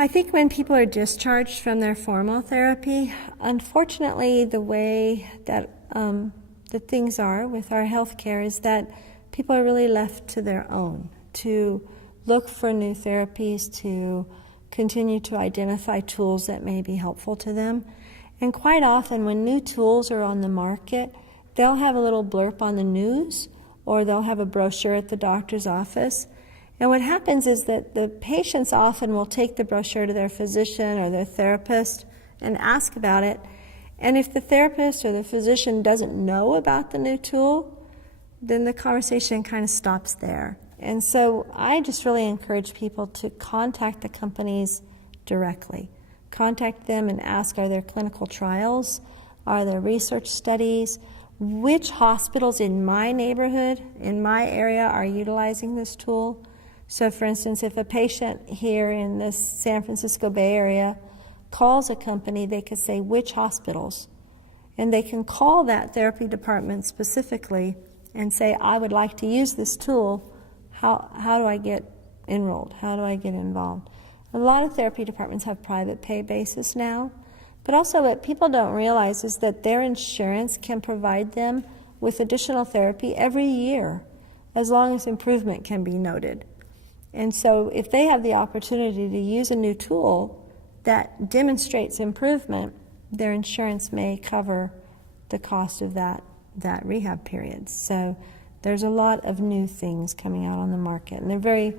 I think when people are discharged from their formal therapy, unfortunately, the way that the things are with our healthcare is that people are really left to their own, to look for new therapies, to continue to identify tools that may be helpful to them. And quite often when new tools are on the market, they'll have a little blurb on the news, or they'll have a brochure at the doctor's office. And what happens is that the patients often will take the brochure to their physician or their therapist and ask about it. And if the therapist or the physician doesn't know about the new tool, then the conversation kind of stops there. And so I just really encourage people to contact the companies directly. Contact them and ask, are there clinical trials? Are there research studies? Which hospitals in my neighborhood, in my area, are utilizing this tool? So for instance, if a patient here in the San Francisco Bay Area calls a company, they could say which hospitals. And they can call that therapy department specifically and say, I would like to use this tool. How do I get enrolled? How do I get involved? A lot of therapy departments have private pay basis now, but also what people don't realize is that their insurance can provide them with additional therapy every year, as long as improvement can be noted. And so if they have the opportunity to use a new tool that demonstrates improvement, their insurance may cover the cost of that rehab period. So there's a lot of new things coming out on the market, and they're very,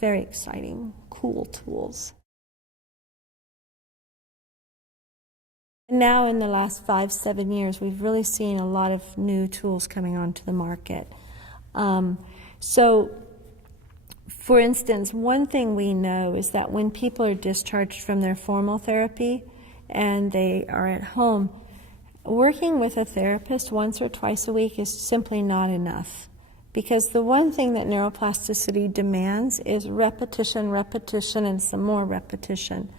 very exciting, cool tools. And now in the last 5-7 years, we've really seen a lot of new tools coming onto the market. For instance, one thing we know is that when people are discharged from their formal therapy and they are at home, working with a therapist once or twice a week is simply not enough. Because the one thing that neuroplasticity demands is repetition, repetition, and some more repetition.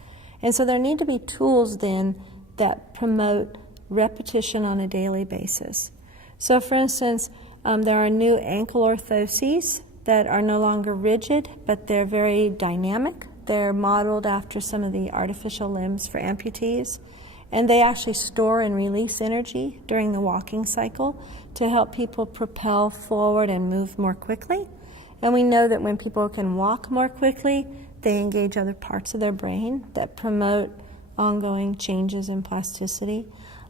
And so there need to be tools then that promote repetition on a daily basis. So for instance, there are new ankle orthoses that are no longer rigid, but they're very dynamic. They're modeled after some of the artificial limbs for amputees. And they actually store and release energy during the walking cycle to help people propel forward and move more quickly. And we know that when people can walk more quickly, they engage other parts of their brain that promote ongoing changes in plasticity.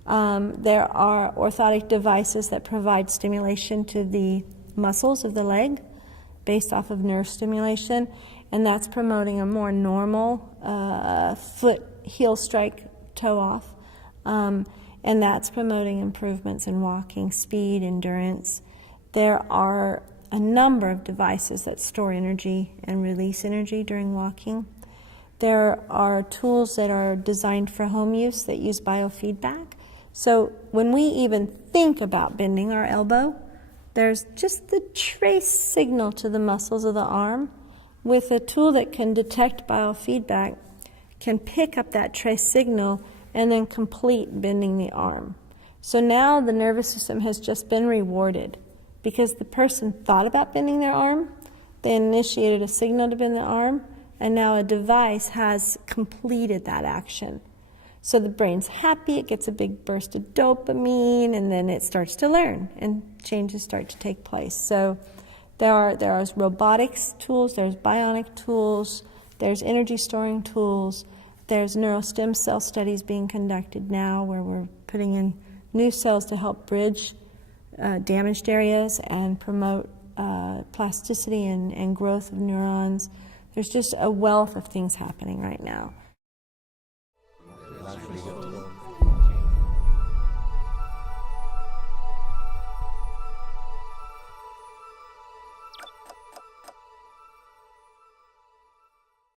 There are orthotic devices that provide stimulation to the muscles of the leg based off of nerve stimulation, and that's promoting a more normal foot heel strike toe off, and that's promoting improvements in walking speed, endurance. There are a number of devices that store energy and release energy during walking. There are tools that are designed for home use that use biofeedback. So when we even think about bending our elbow, there's just the trace signal to the muscles of the arm. With a tool that can detect biofeedback, can pick up that trace signal and then complete bending the arm. So now the nervous system has just been rewarded because the person thought about bending their arm, they initiated a signal to bend the arm, and now a device has completed that action. So the brain's happy, it gets a big burst of dopamine, and then it starts to learn, and changes start to take place. So there are robotics tools, there's bionic tools, there's energy storing tools, there's neurostem cell studies being conducted now where we're putting in new cells to help bridge damaged areas and promote plasticity and growth of neurons. There's just a wealth of things happening right now.